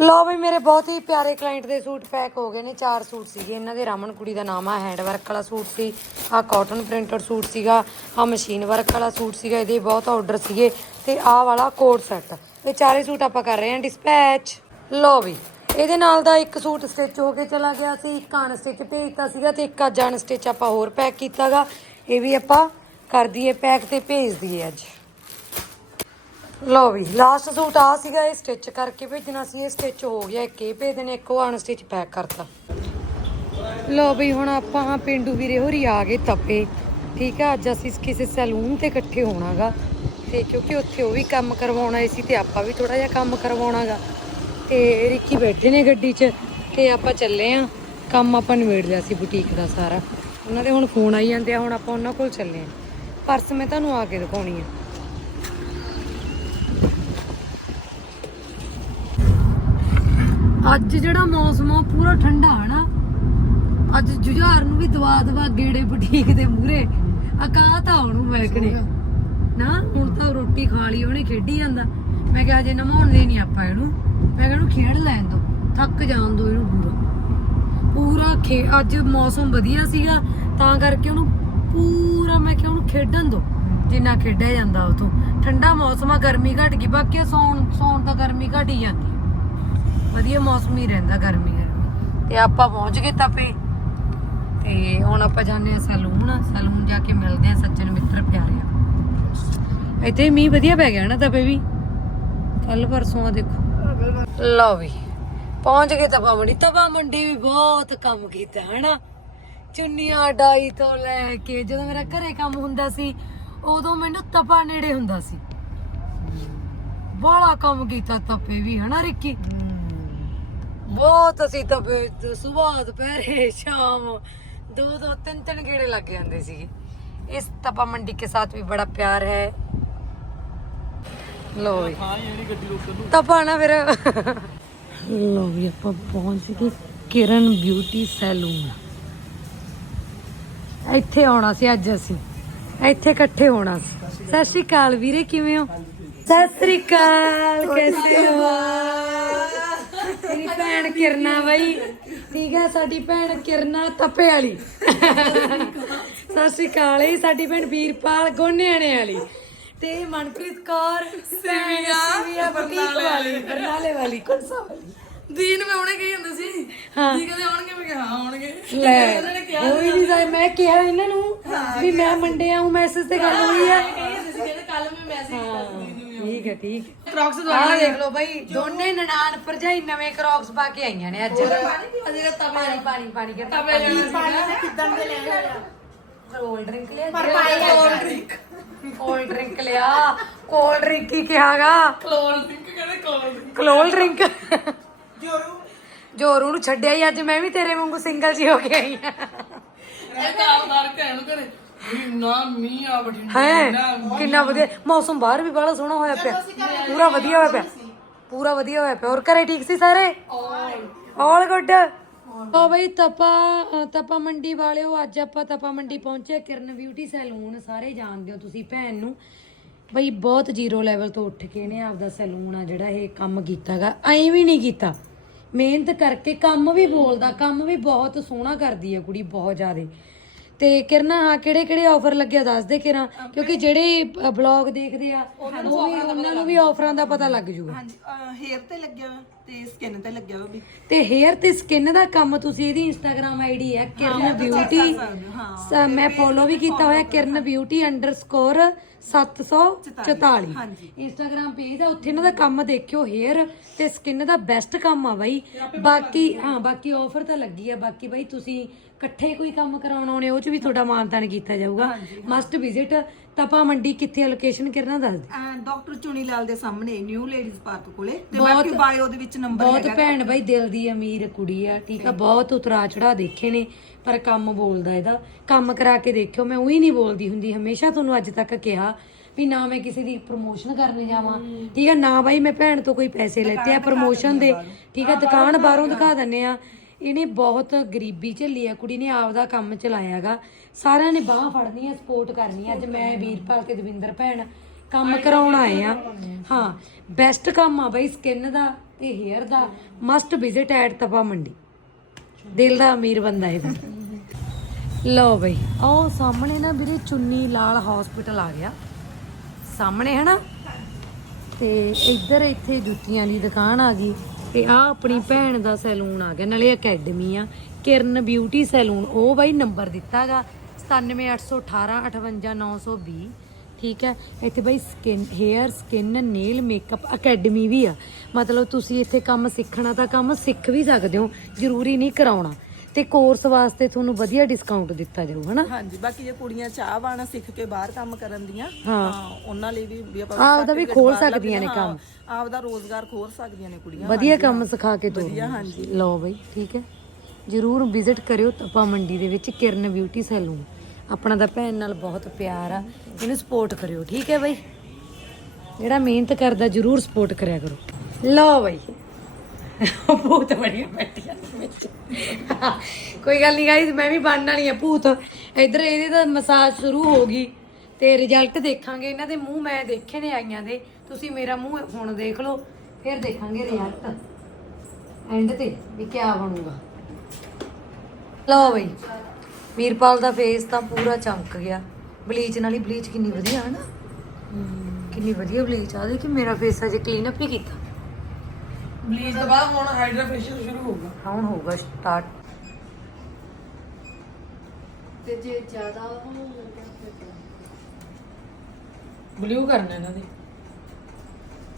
ਲਓ ਵੀ ਮੇਰੇ ਬਹੁਤ ਹੀ ਪਿਆਰੇ ਕਲਾਇੰਟ ਦੇ ਸੂਟ ਪੈਕ ਹੋ ਗਏ ਨੇ, ਚਾਰ ਸੂਟ ਸੀਗੇ। ਇਹਨਾਂ ਦੇ ਰਾਮਨ ਕੁੜੀ ਦਾ ਨਾਮ ਆ ਹੈਂਡ ਵਰਕ ਵਾਲਾ ਸੂਟ ਸੀ, ਆ ਕਾਟਨ ਪ੍ਰਿੰਟਡ ਸੂਟ ਸੀਗਾ, ਆ ਮਸ਼ੀਨ ਵਰਕ ਵਾਲਾ ਸੂਟ ਸੀਗਾ, ਇਹਦੇ ਬਹੁਤ ਆਰਡਰ ਸੀਗੇ ਤੇ ਆਹ ਵਾਲਾ ਕੋਟ ਸੈੱਟ ਇਹ ਚਾਰੇ ਸੂਟ ਆਪਾਂ ਕਰ ਰਹੇ ਹਾਂ ਡਿਸਪੈਚ ਲਓ ਵੀ, ਇਹਦੇ ਨਾਲ ਦਾ ਇੱਕ ਸੂਟ ਸਟਿਚ ਹੋ ਕੇ ਚਲਾ ਗਿਆ ਸੀ, ਇੱਕ ਅਨਸਟਿਚ ਭੇਜਤਾ ਸੀਗਾ ਤੇ ਇੱਕ ਅੱਜ ਅਨਸਟਿਚ ਆਪਾਂ ਹੋਰ ਪੈਕ ਕੀਤਾਗਾ। ਇਹ ਵੀ ਆਪਾਂ ਕਰ ਦਈਏ ਪੈਕ ਤੇ ਭੇਜ ਦਈਏ ਅੱਜ। ਲੋ ਵੀ ਲਾਸਟ ਸੂਟ ਆ ਸੀਗਾ ਇਹ ਸਟਿਚ ਕਰਕੇ ਭੇਜਣਾ ਸੀ, ਇਹ ਸਟਿਚ ਹੋ ਗਿਆ ਇੱਕ, ਇਹ ਭੇਜ ਦੇਣੇ, ਇੱਕ ਉਹ ਅਨਸਟਿਚ ਪੈਕ ਕਰਤਾ। ਲੋ ਵੀ, ਹੁਣ ਆਪਾਂ ਹਾਂ ਪਿੰਡੂ ਵੀਰੇ ਹੋਰੀ ਆ ਗਏ ਤਪੇ। ਠੀਕ ਆ, ਅੱਜ ਅਸੀਂ ਕਿਸੇ ਸੈਲੂਨ ਤੇ ਇਕੱਠੇ ਹੋਣਾਗਾ। ਤੇ ਕਿਉਂਕਿ ਉੱਥੇ ਉਹ ਵੀ ਕੰਮ ਕਰਵਾਉਣਾ ਸੀ ਤੇ ਆਪਾਂ ਵੀ ਥੋੜਾ ਜਿਹਾ ਕੰਮ ਕਰਵਾਉਣਾਗਾ। ਤੇ ਰਿੱਕੀ ਬੈਠੇ ਨੇ ਗੱਡੀ 'ਚ ਤੇ ਆਪਾਂ ਚੱਲੇ ਆ। ਕੰਮ ਆਪਾਂ ਨਿਬੇੜ ਲਿਆ ਸੀ ਬੁਟੀਕ ਦਾ ਸਾਰਾ। ਉਹਨਾਂ ਦੇ ਹੁਣ ਫੋਨ ਆਈ ਜਾਂਦੇ ਆ, ਹੁਣ ਆਪਾਂ ਉਹਨਾਂ ਕੋਲ ਚੱਲੇ ਆ। ਪਰਸ ਮੈਂ ਤੁਹਾਨੂੰ ਆ ਕੇ ਦਿਖਾਉਣੀ ਆ। ਅੱਜ ਜਿਹੜਾ ਮੌਸਮ ਆ ਪੂਰਾ ਠੰਡਾ ਹੈ ਨਾ। ਅੱਜ ਜੁਝਾਰ ਨੂੰ ਵੀ ਦਵਾ ਦਵਾ ਗੇੜੇ ਬੁਟੀਕ ਦੇ ਮੂਰੇ ਅਕਾ ਤਾਂ ਉਹਨੂੰ ਵੇਖਣੇ ਨਾ ਹੁਣ ਤਾਂ ਰੋਟੀ ਖਾ ਲਈ ਉਹਨੇ ਖੇਡੀ ਜਾਂਦਾ। ਮੈਂ ਕਿਹਾ ਜੇ ਨਮਾਉਣ ਦੇ ਨਹੀਂ ਆਪਾਂ ਇਹਨੂੰ ਮੈਂ ਕਿਹਾ ਇਹਨੂੰ ਖੇਡ ਲੈਣ ਦੋ। ਥੱਕ ਜਾਣ ਦੋ ਇਹਨੂੰ ਪੂਰਾ। ਪੂਰਾ ਖੇ ਅੱਜ ਮੌਸਮ ਵਧੀਆ ਸੀਗਾ ਤਾਂ ਕਰਕੇ ਉਹਨੂੰ ਪੂਰਾ ਮੈਂ ਕਿਹਾ ਉਹਨੂੰ ਖੇਡਣ ਦੋ। ਜਿੰਨਾ ਖੇਡਿਆ ਜਾਂਦਾ ਉਹ ਤੋਂ। ਠੰਡਾ ਮੌਸਮ ਆ ਗਰਮੀ ਘਟ ਗਈ। ਬਾਕੀ ਸੌਣ ਸੌਣ ਤਾਂ ਗਰਮੀ ਘਟ ਹੀ ਜਾਂਦੀ। ਵਧੀਆ ਮੌਸਮ ਹੀ ਰਹਿੰਦਾ ਗਰਮੀ ਗਰਮੀ। ਤੇ ਆਪਾਂ ਪਹੁੰਚ ਗਏ ਤਪੇ। ਤੇ ਹੁਣ ਆਪਾਂ ਜਾਂਦੇ ਆ ਸੈਲੂਨ। ਸੈਲੂਨ ਜਾ ਕੇ ਮਿਲਦੇ ਆ ਸੱਜਣ ਮਿੱਤਰ ਪਿਆਰਿਆ ਇੱਥੇ ਮੀਂਹ ਵਧੀਆ ਪੈ ਗਿਆ ਨਾ ਤਪੇ ਵੀ। ਕੱਲ ਪਰਸੋਂ ਆ ਦੇਖੋ। ਲਓ ਵੀ, ਪਹੁੰਚ ਗਏ ਤਪਾ ਮੰਡੀ। ਤਪਾ ਮੰਡੀ ਵੀ ਬਹੁਤ ਕੰਮ ਕੀਤਾ, ਹਨਾ? ਚੁੰਨੀਆਂ, ਡਾਈ ਤੋਂ ਲੈ ਕੇ ਜਦੋਂ ਮੇਰਾ ਘਰੇ ਕੰਮ ਹੁੰਦਾ ਸੀ, ਉਦੋਂ ਮੈਨੂੰ ਤਪਾ ਨੇੜੇ ਹੁੰਦਾ ਸੀ। ਬੜਾ ਕੰਮ ਕੀਤਾ ਤਪੇ ਵੀ, ਹਨਾ, ਰਿੱਕੀ? ਬਹੁਤ ਅਸੀਂ ਤਪੇ ਸਵੇਰ ਦੁਪਹਿਰੇ ਸ਼ਾਮ ਦੋ ਦੋ ਤਿੰਨ ਤਿੰਨ ਗੇੜੇ ਲੱਗ ਜਾਂਦੇ ਸੀਗੇ। ਇਸ ਤਪਾ ਮੰਡੀ ਕੇ ਸਾਥ ਵੀ ਬੜਾ ਪਿਆਰ ਹੈ। ਲੋ ਵੀ ਤਪਾ ਨਾ ਫਿਰ ਲੋ ਵੀ ਆਪਾਂ ਪਹੁੰਚ ਗਏ ਕਿਰਨ ਬਿਊਟੀ ਸੈਲੂਨ। ਇੱਥੇ ਆਉਣਾ ਸੀ ਅੱਜ ਅਸੀਂ। ਇੱਥੇ ਇਕੱਠੇ ਹੋਣਾ ਸੀ। ਸਤਿ ਸ਼੍ਰੀ ਅਕਾਲ ਵੀਰੇ ਕਿਵੇਂ ਹੋ? ਸਤਿ ਸ਼੍ਰੀ ਅਕਾਲ ਕੈਸੇ ਹੋ ਭੈਣ ਕਿਰਨਾ ਬਾਈ। ਠੀਕ ਹੈ ਸਾਡੀ ਭੈਣ ਕਿਰਨਾ ਤਪੇ ਵਾਲੀ। ਸਤਿ ਸ਼੍ਰੀ ਅਕਾਲ ਸਾਡੀ ਭੈਣ ਵੀਰਪਾਲ ਗੋਨਿਆਣੇ ਵਾਲੀ। ਤੇ ਮਨਪ੍ਰੀਤ ਕੌਰ ਸਿਵੀਆ ਬਰਨਾਲੇ ਵਾਲੀ ਬਰਨਾਲੇ ਵਾਲੀ ਕੌਣ ਸਾ ਵਾਲੀ। ਦੀਨ ਮੈਂ ਉਹਨੇ ਕਹੀ ਜਾਂਦਾ ਸੀ। ਦੀ ਕਹਿੰਦੇ ਆਉਣਗੇ ਮੈਂ ਕਿਹਾ ਹਾਂ ਆਉਣਗੇ। ਲੈ ਕੋਈ ਨਹੀਂ ਜਾਏ ਮੈਂ ਕਿਹਾ ਇਹਨਾਂ ਨੂੰ ਵੀ ਮੈਂ ਮੰਡੇ ਆਉਂ ਮੈਸੇਜ ਤੇ ਗੱਲ ਹੋਈ ਆ। ਕਹਿੰਦੇ ਕੱਲ ਮੈਂ ਮੈਸੇਜ ਠੀਕ ਹੈ ਠੀਕ ਹੈ। ਕ੍ਰੌਕਸ ਆਹ ਦੇਖ ਲਓ ਬਾਈ ਦੋਨੇ ਨਨਾਣ ਭਰਜਾਈ ਨਵੇਂ ਕ੍ਰੌਕਸ ਪਾ ਕੇ ਆਈਆਂ ਨੇ ਅੱਜ। ਅਜੇ ਤਾਂ ਤਵੇ ਪਾਣੀ ਪਾਣੀ ਪਾਣੀ ਕਰ ਤਵੇ ਲੈਣਾ ਸੀ ਕਿਦਾਂ ਦੇ ਲੈ ਕੋਲਡ ਡਰਿੰਕ ਲਿਆ। ਪਰ ਪਾਈ ਕੋਲਡ ਡਰਿੰਕ ਕੋਲਡ ਡਰਿੰਕ ਲਿਆ। ਕੋਲਡ ਡਰਿੰਕ ਕੀ ਕਿਹਾਗਾ। ਕੋਲਡ ਡਰਿੰਕ ਕਹਿੰਦੇ ਡਰਿੰਕ ਕੋਲਡ ਡਰਿੰਕ ਜੋਰੂ। ਜੋਰੂ ਨੂੰ ਛੱਡਿਆ ਹੀ ਅੱਜ ਮੈਂ ਵੀ ਤੇਰੇ ਵਾਂਗੂ ਸਿੰਗਲ ਜੀ ਹੋ ਕੇ ਆਈ ਆ ਇਹ ਕਾਮਦਾਰ ਕਹਿਣ ਕਰੇ ਨਾ ਮੀਂਹ ਆ ਬਠਿੰਡੇ ਹੈ? ਨਾ ਕਿੰਨਾ ਵਧੀਆ। ਮੌਸਮ ਬਾਹਰ ਵੀ ਬੜਾ ਸੋਹਣਾ ਹੋਇਆ ਪਿਆ। ਪੂਰਾ ਵਧੀਆ ਹੋਇਆ ਪਿਆ। ਪੂਰਾ ਵਧੀਆ ਹੋਇਆ ਪਿਆ। ਹੋਰ ਘਰੇ ਠੀਕ ਸੀ ਸਾਰੇ? ਆਲ ਗੁੱਡ ਓ ਬਈ ਤਪਾ ਤਪਾ ਮੰਡੀ ਵਾਲਿਓ ਅੱਜ ਆਪਾਂ ਤਪਾ ਮੰਡੀ ਪਹੁੰਚੇ ਕਿਰਨ ਬਿਊਟੀ ਸੈਲੂਨ ਸਾਰੇ ਜਾਣਦੇ ਹੋ ਤੁਸੀਂ ਭੈਣ ਨੂੰ। ਬਈ ਬਹੁਤ ਜ਼ੀਰੋ ਲੈਵਲ ਤੋਂ ਉੱਠ ਕੇ ਨੇ ਆਪਦਾ ਸੈਲੂਨ ਆ ਜਿਹੜਾ ਇਹ ਕੰਮ ਕੀਤਾਗਾ। ਐਂ ਵੀ ਨਹੀਂ ਕੀਤਾ। ਮਿਹਨਤ ਕਰਕੇ ਕੰਮ ਵੀ ਬੋਲਦਾ ਕੰਮ ਵੀ ਬਹੁਤ ਸੋਹਣਾ ਕਰਦੀ ਹੈ ਕੁੜੀ ਬਹੁਤ ਜ਼ਿਆਦੇ। ਤੇ ਕਿਰਨਾ ਹਾਂ ਕਿਹੜੇ ਕਿਹੜੇ ਆਫਰ ਲੱਗਿਆ ਦੱਸ ਦੇ ਕਿਰਾਂ ਕਿਉਂਕਿ ਜਿਹੜੇ ਬਲੌਗ ਦੇਖਦੇ ਆ ਉਹ ਵੀ ਉਹਨਾਂ ਨੂੰ ਵੀ ਆਫਰਾਂ ਦਾ ਪਤਾ ਲੱਗ ਜੂਗਾ ਹਾਂਜੀ ਹੇਅਰ ਤੇ ਲੱਗਿਆ ਵਾ ਤੇ ਸਕਿਨ ਤੇ ਲੱਗਿਆ ਵਾ ਵੀ। ਤੇ ਹੇਅਰ ਤੇ ਸਕਿਨ ਦਾ ਕੰਮ ਤੁਸੀਂ ਇਹਦੀ ਇੰਸਟਾਗ੍ਰam ਆਈਡੀ ਹੈ ਕਿਰਨ ਬਿਊਟੀ ਮੈਂ ਫੋਲੋ ਵੀ ਕੀਤਾ ਹੋਇਆ Kiran beauty underscore 744 Instagram page ਆ ਉੱਥੇ ਇਹਨਾਂ ਦਾ ਕੰਮ ਦੇਖਿਓ ਹੇਅਰ ਤੇ ਸਕਿਨ ਦਾ ਬੈਸਟ ਕੰਮ ਆ ਬਾਈ। ਬਾਕੀ ਹਾਂ ਬਾਕੀ ਆਫਰ ਤਾਂ ਲੱਗੀ ਆ ਬਾਕੀ ਬਾਈ ਤੁਸੀਂ ਇਕੱਠੇ ਕੋਈ ਕੰਮ ਕਰਾਉਣ ਆਉਣੇ ਉਹ ਚ ਵੀ ਤੁਹਾਡਾ ਮਾਨਤਾਨ ਕੀਤਾ ਜਾਊਗਾ। ਮਸਟ ਵਿਜ਼ਿਟ ਤਪਾ ਮੰਡੀ ਕਿੱਥੇ ਲੋਕੇਸ਼ਨ ਕਿਰਨਾ ਦੱਸ ਦੇ ਡਾਕਟਰ ਚੁਣੀ ਲਾਲ ਦੇ ਸਾਹਮਣੇ ਨਿਊ ਲੇਡੀਜ਼ ਪਾਰਕ ਕੋਲੇ। ਤੇ ਬਹੁਤ- ਬਾਕੀ ਬਾਇਓ ਦੇ ਵਿੱਚ ਨੰਬਰ ਬਹੁਤ ਭੈਣ ਬਾਈ ਦਿਲ ਦੀ ਅਮੀਰ ਕੁੜੀ ਆ ਠੀਕ ਆ ਬਹੁਤ ਉਤਰਾ ਚੜਾ ਦੇਖੇ ਨੇ ਪਰ ਕੰਮ ਬੋਲਦਾ ਇਹਦਾ। ਕੰਮ ਕਰਾ ਕੇ ਦੇਖਿਓ ਮੈਂ ਉਹੀ ਨਹੀਂ ਬੋਲਦੀ ਹੁੰਦੀ ਹਮੇਸ਼ਾ ਤੁਹਾਨੂੰ ਅੱਜ ਤੱਕ ਕਿਹਾ ਵੀ ਨਾ ਮੈਂ ਕਿਸੇ ਦੀ ਪ੍ਰੋਮੋਸ਼ਨ ਕਰਨ ਜਾਵਾਂ। ਠੀਕ ਆ ਨਾ ਬਾਈ ਮੈਂ ਭੈਣ ਤੋਂ ਕੋਈ ਪੈਸੇ ਲੈਤੇ ਆ ਪ੍ਰੋਮੋਸ਼ਨ ਦੇ। ਠੀਕ ਆ ਦੁਕਾਨ ਬਾਹਰੋਂ ਦਿਖਾ ਦਿੰਨੇ ਆ। ਇਹਨੇ ਬਹੁਤ ਗਰੀਬੀ ਝੱਲੀ ਆ ਕੁੜੀ ਨੇ ਆਪਦਾ ਕੰਮ ਚਲਾਇਆਗਾ। ਸਾਰਿਆਂ ਨੇ ਬਾਹ ਫੜਨੀ ਆ ਸਪੋਰਟ ਕਰਨੀ ਆ। ਅੱਜ ਮੈਂ ਵੀਰਪਾਲ ਤੇ ਦਵਿੰਦਰ ਭੈਣ ਕੰਮ ਕਰਾਉਣ ਆਏ ਆ। ਹਾਂ ਬੈਸਟ ਕੰਮ ਆ ਬਈ ਸਕਿਨ ਦਾ ਤੇ hair the. Must visit at Tapa Mandi. ਦਿਲ ਦਾ ਅਮੀਰ ਬੰਦਾ ਇਹ ਬੰਦਾ। ਲਓ ਬਈ ਆਹ ਸਾਹਮਣੇ ਨਾ ਵੀਰੇ ਚੁੰਨੀ ਲਾਲ ਹਸਪੀਟਲ ਆ ਗਿਆ। ਸਾਹਮਣੇ ਹਨਾ? ਤੇ ਇੱਧਰ ਇੱਥੇ ਜੁੱਤੀਆਂ ਦੀ ਦੁਕਾਨ ਆ ਗਈ। ਤੇ ਆ ਆਪਣੀ ਭੈਣ ਦਾ ਸੈਲੂਨ ਆ ਗਿਆ, ਨਾਲੇ ਅਕੈਡਮੀ ਆ। ਕਿਰਨ ਬਿਊਟੀ ਸੈਲੂਨ, ਉਹ ਬਾਈ ਨੰਬਰ ਦਿੱਤਾਗਾ 9781859920 ਠੀਕ ਹੈ, ਇੱਥੇ ਬਾਈ skin hair skin nail makeup academy ਵੀ ਆ। ਮਤਲਬ ਤੁਸੀਂ ਇੱਥੇ ਕੰਮ ਸਿੱਖਣਾ ਤਾਂ ਕੰਮ ਸਿੱਖ ਵੀ ਸਕਦੇ ਹੋ, ਜ਼ਰੂਰੀ ਨਹੀਂ ਕਰਾਉਣਾ। ਤੇ ਕੋਰਸ ਵਾਸਤੇ ਤੁਹਾਨੂੰ ਵਧੀਆ ਡਿਸਕਾਊਂਟ ਦਿੱਤਾ ਜਾਊ ਹਨਾ? ਹਾਂਜੀ ਬਾਕੀ ਜੇ ਕੁੜੀਆਂ ਚਾਹ ਬਾਣਾ ਸਿੱਖ ਕੇ ਬਾਹਰ ਕੰਮ ਕਰਨ ਦੀਆਂ ਹਾਂ। ਉਹਨਾਂ ਲਈ ਵੀ ਵੀ ਆਪਾਂ ਆਪਦਾ ਵੀ ਖੋਲ ਸਕਦੀਆਂ ਨੇ ਕੰਮ। ਆਪਦਾ ਰੋਜ਼ਗਾਰ ਖੋਲ ਸਕਦੀਆਂ ਨੇ ਕੁੜੀਆਂ ਵਧੀਆ ਕੰਮ ਸਿਖਾ ਕੇ ਤੋਰੋ ਵਧੀਆ, ਹਾਂਜੀ। ਲਓ ਬਈ ਠੀਕ ਹੈ। ਜਰੂਰ ਵਿਜ਼ਿਟ ਕਰਿਓ ਤਪਾ ਮੰਡੀ ਦੇ ਵਿੱਚ ਕਿਰਨ ਬਿਊਟੀ ਸੈਲੂਨ ਆਪਣਾ ਤਾਂ ਭੈਣ ਨਾਲ ਬਹੁਤ ਪਿਆਰ ਆ। ਇਹਨੂੰ ਸਪੋਰਟ ਕਰਿਓ ਠੀਕ ਹੈ ਬਈ? ਜਿਹੜਾ ਮਿਹਨਤ ਕਰਦਾ ਜਰੂਰ ਸਪੋਰਟ ਕਰਿਆ ਕਰੋ। ਲਓ ਬਈ। ਬਹੁਤ ਬੜੀਆਂ ਬੈਠੀਆਂ ਕੋਈ ਗੱਲ ਨਹੀਂ ਗਾਇਸ ਮੈਂ ਵੀ ਬਣਨ ਵਾਲੀ ਆ ਭੂਤ। ਇਧਰ ਇਹਦੇ ਤਾਂ ਮਸਾਜ ਸ਼ੁਰੂ ਹੋ ਗਈ ਤੇ ਰਿਜ਼ਲਟ ਦੇਖਾਂਗੇ। ਇਹਨਾਂ ਦੇ ਮੂੰਹ ਮੈਂ ਦੇਖੇ ਨੇ ਆਈਆਂ ਦੇ। ਤੁਸੀਂ ਮੇਰਾ ਮੂੰਹ ਹੁਣ ਦੇਖ ਲਓ ਫਿਰ ਦੇਖਾਂਗੇ ਰਿਜ਼ਲਟ ਐਂਡ ਤੇ ਵੀ ਕੀ ਬਣੂਗਾ। ਲਓ ਬਈ ਵੀਰਪਾਲ ਦਾ ਫੇਸ ਤਾਂ ਪੂਰਾ ਚਮਕ ਗਿਆ। ਬਲੀਚ ਨਾਲ ਹੀ ਬਲੀਚ ਕਿੰਨੀ ਵਧੀਆ ਹੈ ਨਾ। ਕਿੰਨੀ ਵਧੀਆ ਬਲੀਚ ਆ। ਦੇਖੀ ਮੇਰਾ ਫੇਸ ਅਜੇ ਕਲੀਨ ਅਪ ਹੀ ਕੀਤਾ। ਬਲੀਚ ਤੋਂ ਬਾਅਦ ਹੁਣ ਹਾਈਡਰਾ ਫੇਸ਼ੀਅਲ ਸ਼ੁਰੂ ਹੋਊਗਾ। ਹੁਣ ਹੋਊਗਾ ਸਟਾਰਟ ਤੇ ਜੇ ਜ਼ਿਆਦਾ ਹੋਣ ਲੱਗਾ ਫਿਰ ਬਲੂ ਕਰਨਾ ਇਹਨਾਂ ਦੀ।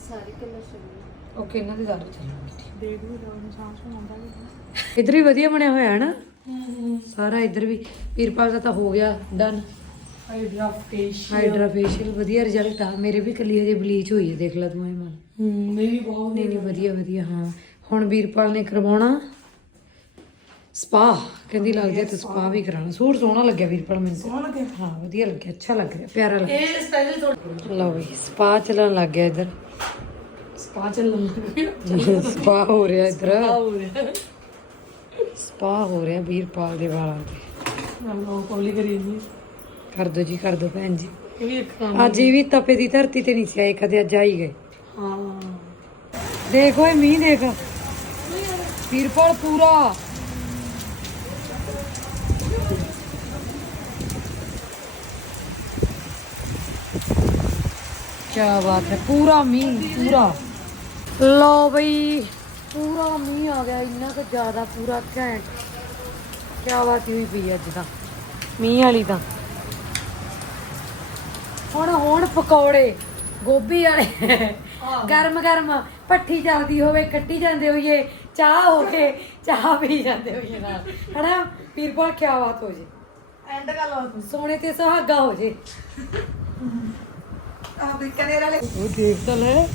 ਸਾਰੀ ਕਲਰ ਸ਼ੁਰੂ ਓਕੇ ਇਹਨਾਂ ਦੀ ਦਾਰੂ ਚੱਲੂਗੀ ਇਧਰ ਵੀ ਵਧੀਆ ਬਣਿਆ ਹੋਇਆ ਹੈ ਨਾ ਸਾਰਾ ਇਧਰ ਵੀ। ਵੀਰਪਾਲ ਦਾ ਤਾਂ ਹੋ ਗਿਆ done hydra facial hydra facial ਵਧੀਆ ਰਿਜ਼ਲਟ ਆ। ਮੇਰੇ ਵੀ ਕੱਲੀ ਹਜੇ ਬਲੀਚ ਹੋਈ ਹੈ ਦੇਖ ਲੈ ਤੂੰ ਇਹ ਹੂੰ ਨਹੀਂ ਬਹੁਤ ਨਹੀਂ ਨਹੀਂ ਵਧੀਆ ਵਧੀਆ ਹਾਂ। ਹੁਣ ਵੀਰਪਾਲ ਨੇ ਕਰਵਾਉਣਾ ਸਪਾ। ਕਹਿੰਦੀ ਲੱਗਦੀ ਤੇ ਸਪਾ। ਵੀ ਕਰਾਉਣਾ। ਸੂਟ ਸੋਹਣਾ ਲੱਗਿਆ ਵੀਰਪਾਲ ਮੈਨੂੰ ਸੋਹਣਾ ਲੱਗਿਆ? ਹਾਂ ਵਧੀਆ ਲੱਗਿਆ ਅੱਛਾ ਲੱਗ ਰਿਹਾ ਪਿਆਰਾ ਲੱਗ ਇਹ ਸਪੈਸ਼ਲ ਤੁਹਾਡੇ ਲਓ ਬਈ ਸਪਾ ਚੱਲਣ ਲੱਗ ਗਿਆ ਇੱਧਰ। ਸਪਾ ਚੱਲਣ ਸਪਾ ਹੋ ਰਿਹਾ ਇੱਧਰ। ਹੋ ਰਿਹਾ। ਸਪਾ ਹੋ ਰਿਹਾ ਵੀਰਪਾਲ ਦੇ ਵਾਲਾਂ ਤੇ। ਲਓ ਕੋਲੀ ਕਰੀ ਜੀ ਕਰ ਦੋ ਜੀ ਕਰ ਦੋ ਭੈਣ ਜੀ। ਇਹ ਵੀ ਇੱਕ ਕੰਮ ਅੱਜ ਵੀ ਤਪੇ ਦੀ ਧਰਤੀ ਤੇ ਨਹੀਂ ਸੀ ਆਏ ਕਦੇ ਅੱਜ ਆਈ ਗਏ। ਹਾਂ। ਦੇਖ ਓਏ, ਮੀਂਹ ਦੇਖ। ਵੀਰਪਾਲ ਪੂਰਾ। ਕੀ ਬਾਤ ਹੈ, ਪੂਰਾ ਮੀਂਹ, ਪੂਰਾ। ਲਓ ਬਈ, ਪੂਰਾ ਮੀਂਹ ਆ ਗਿਆ, ਇੰਨਾ ਕੁ ਜ਼ਿਆਦਾ ਪੂਰਾ ਘੈਂਟ। ਕੀ ਬਾਤ ਹੋਈ ਪਈ ਅੱਜ ਤਾਂ, ਮੀਂਹ ਵਾਲੀ ਤਾਂ। ਹੁਣ ਹੁਣ ਪਕੌੜੇ, ਗੋਭੀ ਵਾਲੇ। ਗਰਮ ਗਰਮ ਪੱਠੀ ਚੱਲਦੀ ਹੋਵੇ ਕੱਟੀ ਜਾਂਦੇ ਹੋਈਏ ਚਾਹ ਹੋ ਕੇ ਚਾਹ ਪੀ ਜਾਂਦੇ ਹੋਈਏ ਨਾਲ। ਹਨਾ? ਪੀਰਪਾ ਕਿਆ ਬਾਤ ਹੋ ਜੇ। ਐਂਡ ਗੱਲ ਹੋ ਤੂੰ ਸੋਨੇ ਤੇ ਸੁਹਾਗਾ ਹੋ ਜੇ। ਆ ਵੀ ਕਨੇਰਾ ਲੈ। ਉਹ ਦੇਖ ਤਾਂ ਲੈ।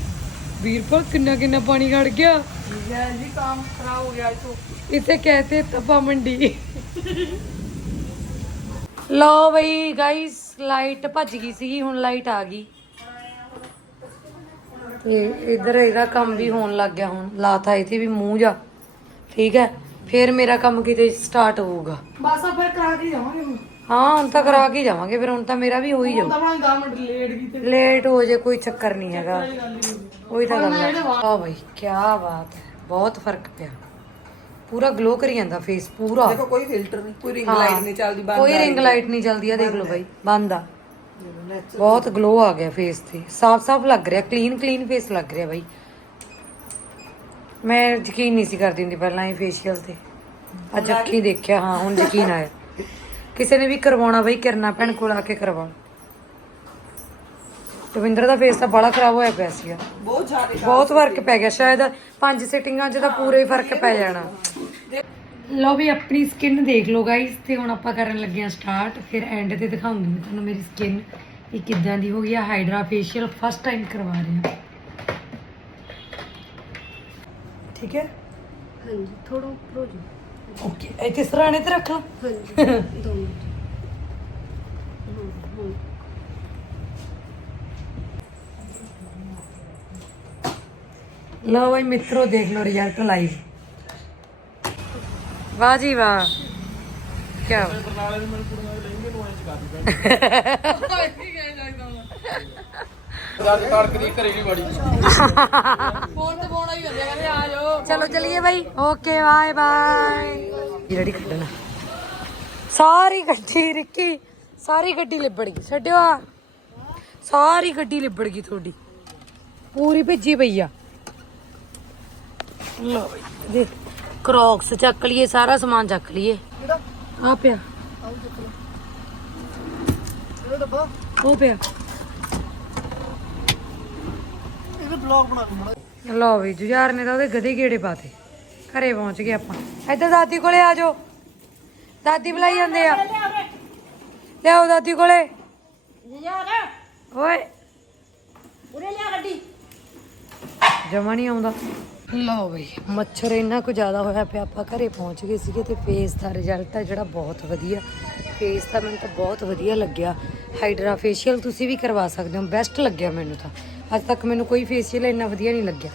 ਵੀਰਪਾ ਕਿੰਨਾ ਕਿੰਨਾ ਪਾਣੀ ਖੜ ਗਿਆ। ਜੀ ਕੰਮ ਖਰਾਬ ਹੋ ਗਿਆ ਤੋ ਇੱਥੇ ਕਹਤੇ ਤੱਪਾ ਮੰਡੀ। ਲਓ ਬਈ ਗਾਇਸ ਲਾਈਟ ਭੱਜ ਗਈ ਸੀ ਹੁਣ ਲਾਈਟ ਆ ਗਈ। ਇਧਰ ਇਹਦਾ ਕੰਮ ਵੀ ਹੋਣ ਲੱਗ ਗਿਆ ਹੁਣ। ਲਾਤਾ ਇਥੇ ਵੀ ਮੂੰਹ ਜਾ। ਠੀਕ ਹੈ? ਫਿਰ ਮੇਰਾ ਕੰਮ ਕਿਤੇ ਸਟਾਰਟ ਹੋਊਗਾ। ਬਸ ਆ ਫਿਰ ਕਰਾ ਕੇ ਜਾਵਾਂਗੇ ਹੁਣ। ਹਾਂ ਹੁਣ ਤਾਂ ਕਰਾ ਕੇ ਜਾਵਾਂਗੇ ਫਿਰ ਹੁਣ ਤਾਂ ਮੇਰਾ ਵੀ ਹੋ ਹੀ ਜਾਊ ਤਾਂ ਬਣਾ 10 ਮਿੰਟ ਲੇਟ ਗਈ ਤੇ ਲੇਟ ਹੋ ਜੇ ਕੋਈ ਚੱਕਰ ਨਹੀਂ ਹੈਗਾ। ਉਹੀ ਤਾਂ ਗੱਲ ਹੈ ਆ। ਬਈ ਕੀ ਬਾਤ ਹੈ। ਬਹੁਤ ਫ਼ਰਕ ਪਿਆ। ਪੂਰਾ ਗਲੋ ਕਰੀ ਜਾਂਦਾ ਫੇਸ ਪੂਰਾ। ਦੇਖੋ ਕੋਈ ਫਿਲਟਰ ਨਹੀਂ ਕੋਈ ਰਿੰਗ। ਲਾਈਟ ਨਹੀਂ ਚੱਲਦੀ ਬੰਦ ਕੋਈ ਰਿੰਗ ਲਾਈਟ ਨਹੀਂ ਜਲਦੀ ਆ ਦੇਖ ਲਓ ਬਾਈ ਬੰਦ ਆ। ਬਹੁਤ ਗਲੋ ਆ ਗਿਆ ਫੇਸ ਤੇ। ਸਾਫ਼ ਸਾਫ਼ ਲੱਗ ਰਿਹਾ ਕਲੀਨ ਕਲੀਨ ਫੇਸ ਲੱਗ ਰਿਹਾ ਬਾਈ। ਮੈਂ ਯਕੀਨ ਨਹੀਂ ਸੀ ਕਰਦੀ ਹੁੰਦੀ ਪਹਿਲਾਂ ਇਹ ਫੇਸ਼ੀਅਲ ਤੇ। ਅੱਜ ਅੱਖੀਂ ਦੇਖਿਆ ਹਾਂ ਹੁਣ ਯਕੀਨ ਆਇਆ। ਕਿਸੇ ਨੇ ਵੀ ਕਰਵਾਉਣਾ ਬਾਈ ਕਰਨਾ ਭੈਣ ਕੋਲ ਆ ਕੇ ਕਰਵਾ ਰਵਿੰਦਰ ਦਾ ਫੇਸ ਤਾਂ ਬੜਾ ਖਰਾਬ ਹੋਇਆ ਪਿਆ ਸੀਗਾ। ਬਹੁਤ ਜ਼ਿਆਦਾ ਬਹੁਤ ਫ਼ਰਕ ਪੈ ਗਿਆ ਸ਼ਾਇਦ ਪੰਜ ਸਿਟਿੰਗਾਂ 'ਚ ਤਾਂ ਪੂਰੇ ਫ਼ਰਕ ਪੈ ਜਾਣਾ। ਲਓ ਵੀ ਆਪਣੀ ਸਕਿਨ ਦੇਖ ਲਓ ਗਾਇਸ ਤੇ ਹੁਣ ਆਪਾਂ ਕਰਨ ਲੱਗੇ ਆ ਸਟਾਰਟ ਫਿਰ ਐਂਡ ਤੇ ਦਿਖਾਉਂਗੀ ਮੈਂ ਤੁਹਾਨੂੰ ਮੇਰੀ ਸਕਿਨ ਇਹ ਕਿੱਦਾਂ ਦੀ ਹੋ ਗਈ ਆ ਹਾਈਡਰਾ ਫੇਸ਼ੀਅਲ ਫਸਟ ਟਾਈਮ ਕਰਵਾ ਰਹੇ ਹਾਂ। ਠੀਕ ਹੈ? ਹਾਂਜੀ ਥੋੜਾ ਉੱਪਰ ਹੋ ਜਾ ਓਕੇ ਇੱਥੇ ਸਰਾਣੇ ਤੇ ਰੱਖ ਲਾ ਹਾਂਜੀ ਦੋ ਮਿੰਟ। ਲਓ ਬਈ ਮਿੱਤਰੋ ਦੇਖ ਲਓ ਰਿਜ਼ਲਟ ਲਾਈਵ ਵਾਹ ਜੀ ਵਾਹ। ਕੀ ਰਾਤ ਤੜਕ ਦੀ ਘਰੇ ਵੀ ਬੜੀ ਫੋਨ ਤੇ ਫੋਨ ਆਈ ਚਲੋ ਚਲਿਏ ਬਾਈ। Okay, bye bye. ਜਿਹੜੀ ਕੱਢਣਾ? ਸਾਰੀ ਗੱਡੀ ਰਿੱਕੀ, ਸਾਰੀ ਗੱਡੀ ਲਿਬੜ ਗਈ। ਛੱਡਿਓ ਆ। ਸਾਰੀ ਗੱਡੀ ਲਿਬੜ ਗਈ ਤੁਹਾਡੀ। ਪੂਰੀ ਭਿੱਜੀ ਪਈ ਆ। ਲਓ ਬਈ, ਦੇਖ। ਕ੍ਰੌਕਸ ਚੱਕ ਲਈਏ ਸਾਰਾ ਸਮਾਨ ਚੱਕ ਲਈਏ। ਆ ਪਿਆ। ਉਹ ਪਿਆ। ਇਹਦੇ ਬਲੌਗ ਬਣਾ ਕੇ ਲਓ ਵੀ ਜੁਝਾਰ ਨੇ ਤਾਂ ਉਹਦੇ ਗਧੇ ਗੇੜੇ ਪਾਤੇ। ਘਰੇ ਪਹੁੰਚ ਗਏ ਆਪਾਂ। ਇੱਧਰ ਦਾਦੀ ਕੋਲੇ ਆ ਜਾਓ। ਦਾਦੀ ਬੁਲਾਈ ਜਾਂਦੇ ਆ। ਲਿਆਓ ਦਾਦੀ ਕੋਲੇ। ਓਏ। ਉਰੇ ਲਿਆ ਗੱਡੀ। ਜਮਾ ਨਹੀਂ ਆਉਂਦਾ। ਲਓ ਬਈ। ਮੱਛਰ ਇੰਨਾ ਕੁ ਜ਼ਿਆਦਾ ਹੋਇਆ ਪਿਆ, ਆਪਾਂ ਘਰੇ ਪਹੁੰਚ ਗਏ ਸੀਗੇ ਤੇ ਫੇਸ ਦਾ ਰਿਜ਼ਲਟ ਆ ਜਿਹੜਾ ਬਹੁਤ ਵਧੀਆ। ਫੇਸ ਦਾ ਮੈਨੂੰ ਤਾਂ ਬਹੁਤ ਵਧੀਆ ਲੱਗਿਆ। ਹਾਈਡਰਾ ਫੇਸ਼ੀਅਲ ਤੁਸੀਂ ਵੀ ਕਰਵਾ ਸਕਦੇ ਹੋ ਬੈਸਟ ਲੱਗਿਆ ਮੈਨੂੰ ਤਾਂ। ਅੱਜ ਤੱਕ ਮੈਨੂੰ ਕੋਈ ਫੇਸ਼ੀਅਲ ਇੰਨਾ ਵਧੀਆ ਨਹੀਂ ਲੱਗਿਆ।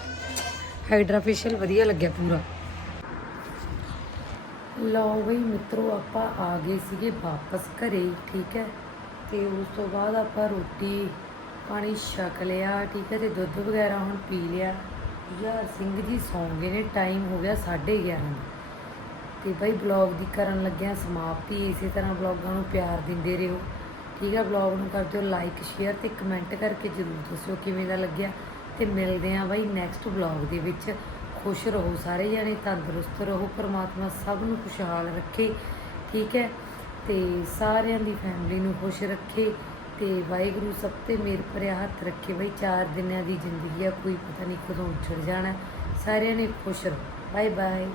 ਹਾਈਡਰਾ ਫੇਸ਼ੀਅਲ ਵਧੀਆ ਲੱਗਿਆ ਪੂਰਾ। ਲਓ ਬਈ ਮਿੱਤਰੋ, ਆਪਾਂ ਆ ਗਏ ਸੀਗੇ ਵਾਪਸ ਘਰੇ, ਠੀਕ ਹੈ? ਤੇ ਉਸ ਤੋਂ ਬਾਅਦ ਆਪਾਂ ਰੋਟੀ ਪਾਣੀ ਛਕ ਲਿਆ, ਠੀਕ ਹੈ? ਤੇ ਦੁੱਧ ਵਗੈਰਾ ਹੁਣ ਪੀ ਲਿਆ। ਯਾਰ ਸਿੰਘ ਜੀ ਸੌਂ ਗਏ ਨੇ ਟਾਈਮ ਹੋ ਗਿਆ 11:30 ਤੇ ਬਈ ਬਲੌਗ ਦੀ ਕਰਨ ਲੱਗਿਆ ਸਮਾਪਤੀ, ਇਸੇ ਤਰ੍ਹਾਂ ਬਲੌਗਾਂ ਨੂੰ ਪਿਆਰ ਦਿੰਦੇ ਰਹੋ। ਠੀਕ ਹੈ ਬਲੌਗ ਨੂੰ ਕਰ ਦਿਓ ਲਾਈਕ ਸ਼ੇਅਰ ਤੇ ਕਮੈਂਟ ਕਰਕੇ ਜਰੂਰ ਦੱਸਿਓ ਕਿਵੇਂ ਦਾ ਲੱਗਿਆ। ਤੇ ਮਿਲਦੇ ਆਂ ਬਈ ਨੈਕਸਟ ਬਲੌਗ ਦੇ ਵਿੱਚ। ਖੁਸ਼ ਰਹੋ ਸਾਰੇ ਜਣੇ, ਤੰਦਰੁਸਤ ਰਹੋ, ਪਰਮਾਤਮਾ ਸਭ ਨੂੰ ਖੁਸ਼ਹਾਲ ਰੱਖੇ। ਠੀਕ ਹੈ, ਤੇ ਸਾਰਿਆਂ ਦੀ ਫੈਮਿਲੀ ਨੂੰ ਖੁਸ਼ ਰੱਖੇ। ਤੇ ਵਾਹਿਗੁਰੂ ਸਭ ਤੇ ਮੇਰ ਭਰਿਆ ਹੱਥ ਰੱਖੇ ਬਈ, ਚਾਰ ਦਿਨਾਂ ਦੀ ਜ਼ਿੰਦਗੀ ਆ, ਕੋਈ ਪਤਾ ਨਹੀਂ ਕਦੋਂ ਉੱਜੜ ਜਾਣਾ। ਸਾਰਿਆਂ ਨੇ ਖੁਸ਼ ਰਹੋ। Bye bye